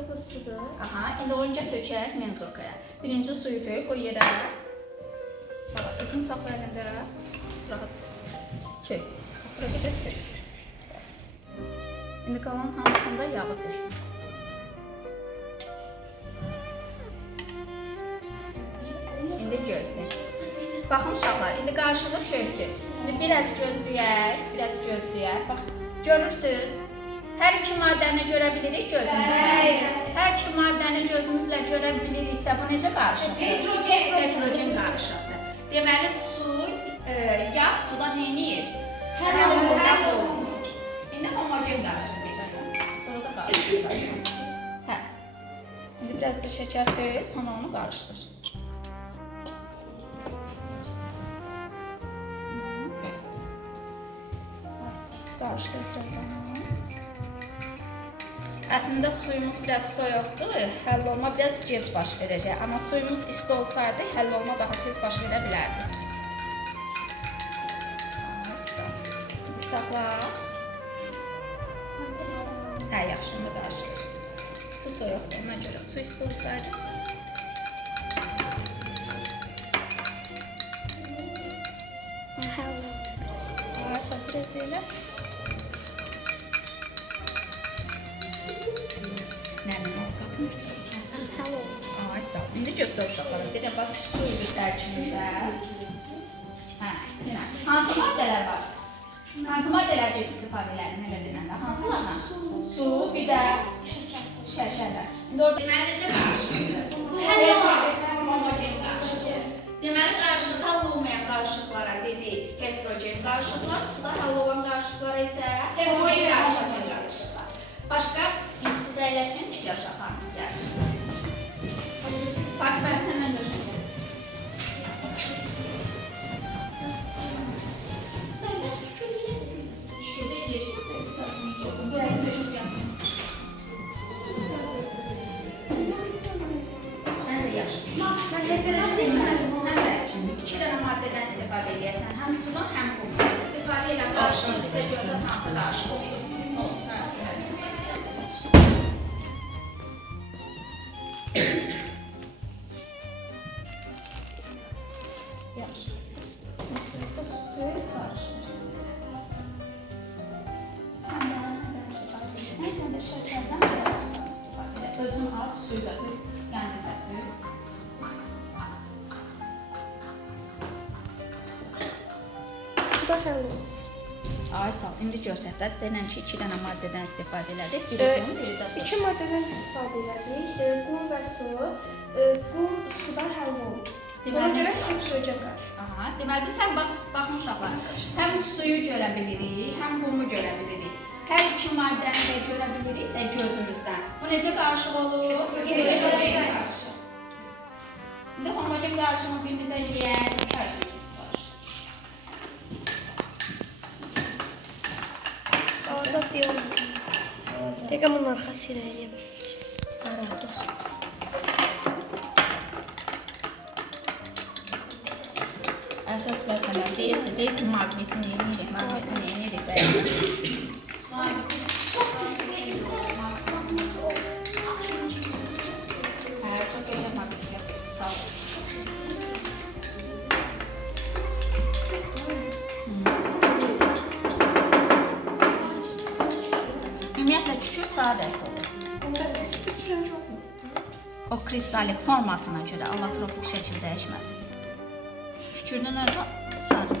Sudur, bu sudur. Aha, indi oyuncaq tökək menzurkaya. Birinci suyu tök o yerə. Baba, özün saxla əlində. Rahat tök. Bura qədər tök. Bəs. İndi qalan hamısında yağı tök. İndi gözlə. Baxın uşaqlar, indi qarışığı tökdü. İndi biraz gözləyək. Bax, görürsünüz. Hər iki maddəni görə bilirik gözümüzlə. Hər iki maddəni gözümüzlə görə biliriksə, bu necə qarışıqdır? Heterogen qarışıqdır. Deməli, yağ suda neyniyir? Həll olunur. İndi homogen qarışıq verirsən. Sonra da qarışdırırsınız. Hə. İndi biraz da şəkər tök, sonra onu qarışdır. Qarışdır biraz. Əslində suyumuz biraz soyuqdur, həll olma biraz gec baş verəcək. Amma suyumuz isti olsaydı, həll olma daha tez baş verə bilərdi. İndi saxla. Hə, yaxşı, onu qarışdır. Su soyuqdur, ona görə su isti olsaydı. Sax, biraz deyilə. Ay sağ ol. İndi göstər uşaqlara. Bir də bax, su idi tərkibində. Hə, yenə. Hansı maddələr var? Hansı maddələrdə istifadə elədim elə denəndə? Hansılarla? Su, bir də şəkərlər. İndi orada deməli necə qarışıqdır? Homogen qarışıqdır. Deməli, qarışıq həll olmayan qarışıqlara dedik heterogen qarışıqlar, suda həll olan qarışıqlara isə homogen qarışıqlar. Başqa, indi siz əyləşin, necə uşaqlarınız gəlsin? Fatih, ben senden görüşeceğim. Ben biraz küçük değilim. Şurada iyileştim de bir saatimiz olsun. Bu evde de çok yatırım. Sen de yaş. Ben heterojen Sen de iki tane maddeden istifade ediyorsan. Hem sudan hem kumdan. İstifade ile karşılığı bize gözler hansı karşılığı olur. Yaxşı. Biraz da sütü qarışır. Sən də nədən istifadə edirsən? Sən də şəkərdən biraz sudan istifadə edir. Özün aç, suyu da tök, qəndi də tök. Suda həll olunur. Ay sağ ol. İndi görsət də denəm ki, iki dənə maddədən istifadə elədik. Biri qum, biri də su. İki maddədən istifadə elədik. Qum və su. Qum suda həll olunur. Ona görə heterogen qarışıq. Aha, deməli biz həm baxın uşaqlar, həm suyu görə bilirik, həm qumu görə bilirik. Hər iki maddəni də görə biliriksə gözümüzdən. Bu necə qarışıq olur? Heterogen qarışıq. İndi homogen qarışığını birini də eləyək. Azad deyil. Dəqiqə bunun arxası ilə yeyəm. Qaraq olsun. Əsas məsələ deyirsiniz, maqnetin yenirik, maqnetin yenirik. Hə, çox qəşəng maqnet gətirdik, sağ olun. Ümumiyyətlə, kükür sarı rəngdə olur. Üç rəng yoxdur. O kristalik formasına görə allotropik şəkil dəyişməsidir. Kükürdən öncə sarı.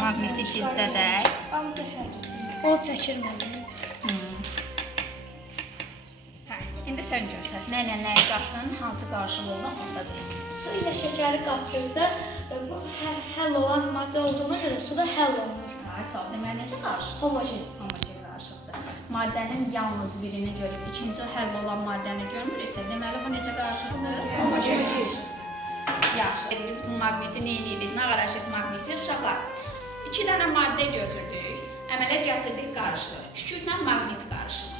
Maqneti gizlədək. Onu çəkirməliyim. İndi sən görsət. Nə ilə nəyi qatın, hansı qarşılığı olan onda deyil. Su ilə şəkəri qatdıqda bu həll olan maddə olduğuna görə suda həll olunur. Sağ ol, deməli necə qarışıq? Homogen. Homogen qarışıqdır. Maddənin yalnız birini görüb, ikinci həll olan maddəni görmürüksə, deməli bu necə qarışıqdır? Homogen. Yaxşı, biz bu maqneti nə edirik? Nə qarışıq maqneti? Uşaqlar, iki dənə maddə götürdük, əmələ gətirdik qarışıq. Kükürlə maqnet qarışıq.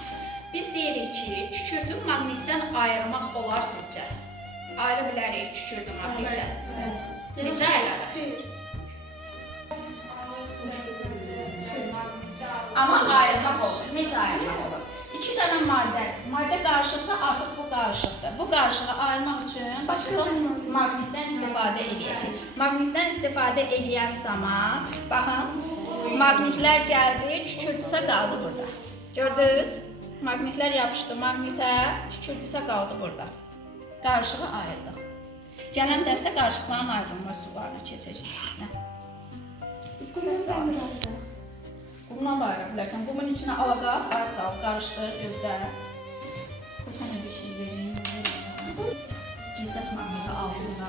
Biz deyirik ki, kükürdü maqnetdən ayırmaq olar sizcə? Ayrı bilərik kükürdü maqnetdən. Necə ayırarıq? ayırmaq olur. Necə ayırmaq olur? İki dənə maddə qarışıqsa artıq bu qarışıqdır. Bu qarışığı ayırmaq üçün başqa maqnitdən istifadə edəcəyik. Maqnitdən istifadə edən zaman, baxın, maqnitlər gəldi, kükürdüsə qaldı burada. Gördünüz? Maqnitlər yapışdı maqnitə, kükürdüsə qaldı burada. Qarışığı ayırdıq. Gələn dərsdə qarışıqların ayrılma üsullarına keçəcəyik sizinlə. Bundan da ayıra bilərsən. Qumun içinə alaqa, ara sal, qarışdır, gözlə. Bu sənə bir şey vereyim. Gizlət maqniti altında.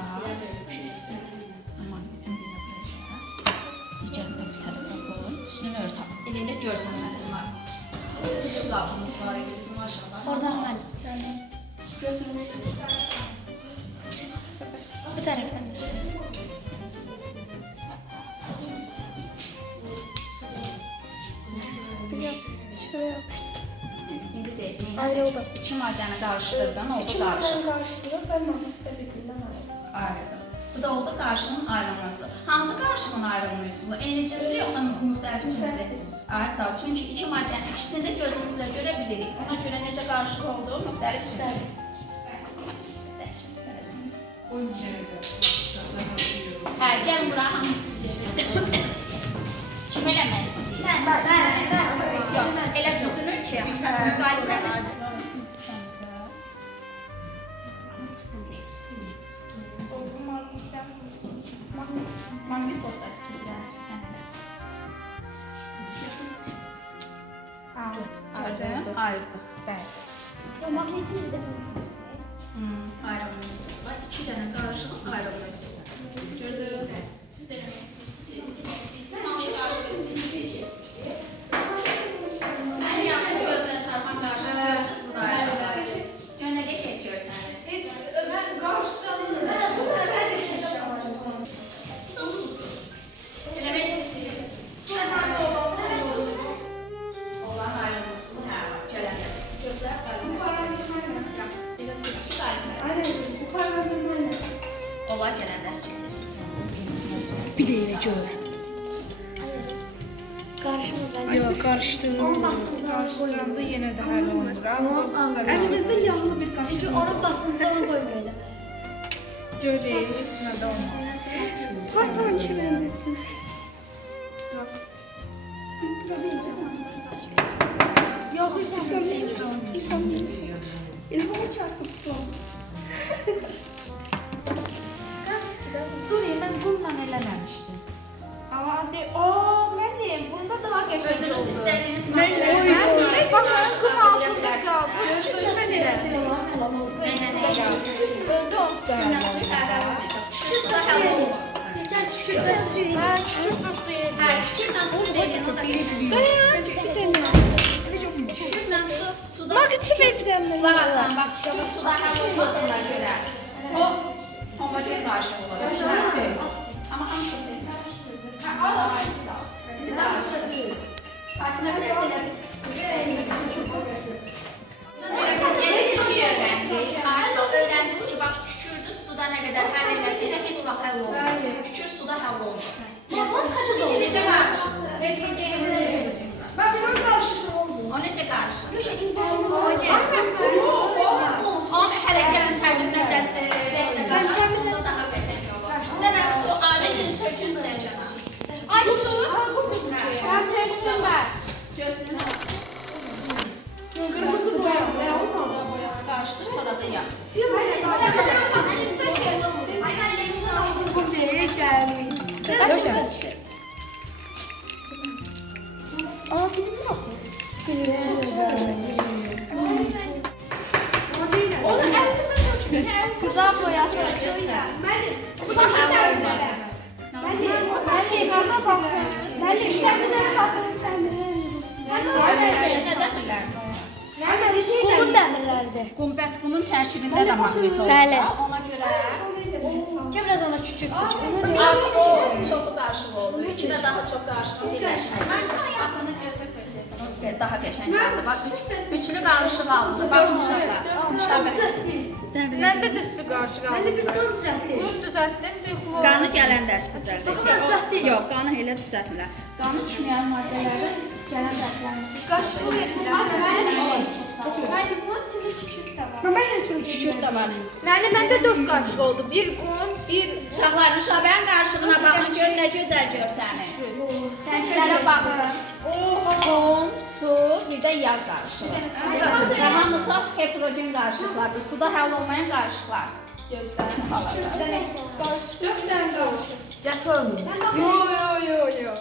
Maqnitin birinə qoyacaq. Digərini də bir tərəfə qoy. Üstünü ört. Elə görsənməsin maqnit. Sıxı qabımız var idi bizim aşağıda. Oradan mən. Götürmüşsünüz. Bu tərəfdən. İkisine yapıştım. İndi deyək. Ayrıldı. İki maddəni qarışdırdın, oldu İki qarışıq. madden karıştırıp ben magnette birbirinden ayrıldım. Ayırdıq. Bu da oldu qarışığın ayrılma üsulu. Hansı qarışığın ayrılma üsulu? Eyni cinsli yoxsa müxtəlif cinsli? Ay sağ ol. Çünki iki maddənin ikisini də gözümüzlə görə bilirik. Ona görə necə qarışıq olduğu müxtəlif cinsli. Dəhşət görərsiniz. Hə, gəl bura hamınız bilirsiniz. Kim eləmək istəyir? Mən. Yox, elə düzülür ki, müqalimə Maqnit ordadır gizlən, sən elə. Gördün? Ayırdıq, bəli. O maqnitimiz də bunun içində. Ayrılma üsulu var. İki dənə qarışığın ayrılma üsulu. Gördün? Siz də eləmək istəyirsiniz, hansı qarışıq istəyirsiniz? Ən yaxşı gözlə çarpan qarışıq görürsünüz, bu da ayrılır. Gör nə qəşəng görsənir. Heç ben karşıdan Eləmək istəyirsiniz. Olan ayrılma üsulu, hə, gələn yazı. Gözlə, Aynen, buharlandırmayla. Ola gələn dərs keçir. Bir de gör. Qarışımı ben. Yok karıştırma. Onun basınca Karıştıranda yine de hal olur. Elimizde yağlı bir kaşık. Çünki onun basınca onu qoymayalım. Göreceğiz. Üstüne de olmaz. Pardon çilendi. Yok istesem İlhamı çarpıp son. Dur ben bununla eləməmişdim. Amma müəllim, bunda daha qəşəng Özünüz oldu. istədiyiniz Baxın, kum altında qaldı. Özü o istəyirəm. Şurada həll olur. Küçükdə suyu. Hə, şurada suyu. Hə, şükürlə su deyilin, o da Bir tane. şükürlə suda Marketi ver bir tane. qulaq asan, bax, şükür suda həll olmadığına görə o homogen qarışıq olacaq. Amma hamısı deyil. Hə, al, İndi daha Fatimə biraz elə öyrəndiniz ki, bax, kükürdü suda nə qədər həll eləsə də heç vaxt həll olmur. Kükür suda həll olmur. Necə qarışır? Ben biraz karışırsam olmuyor. O necə qarışır? Onu hələ gəlin tərkibinə biraz rənglə qarışır, bunda daha qəşəng olur. Nəsə su alətin çökünsün canım. Ay su! Həm çəkdim mən. Gözlüyünü Kırmızı boya. Ne olmadı? boyası qarışdır, sonra da yağ. Bu değil gelmiyor. Ama kimin yok? Onu əlinizə tökün. Qıza boyası. Suda həll olmaz. Qumun dəmirlərdir. Bəs qumun tərkibində də maqnit olur. Bəli. Ona görə Biraz ona küçük. artıq o çoxu qarışıq olur. İki də daha çox qarışıq birləşməsi. Atını gözə qoyacaqsan, o daha qəşəng oldu. Bax, üçlü qarışıq aldı. Bax, uşaqlar. Məndə də üçü qarşı qaldı. Hani biz qan düzəltdik. Qrup düzəltdim, bir xlor. Qanı gələn dərs düzəldəcək. düzəltdik. Yox, qanı elə düzəltmirlər. Qanı kimya maddələri gələn dərslərimizdə Qaşıq yerində. Haydi bu içində kükürt də var. kükürt də var. Məndə 4 qarışıq oldu. Bir qum, bir Uşaqlar, Nüşabənin qarışığına baxın, gör nə gözəl görsənir. Tənklərə baxın. Qum, su, bir də yağ qarışığı. Və hamısı heterogen qarışıqlardır. Suda həll olmayan qarışıqlar. Gözlərini xaladır. Yo.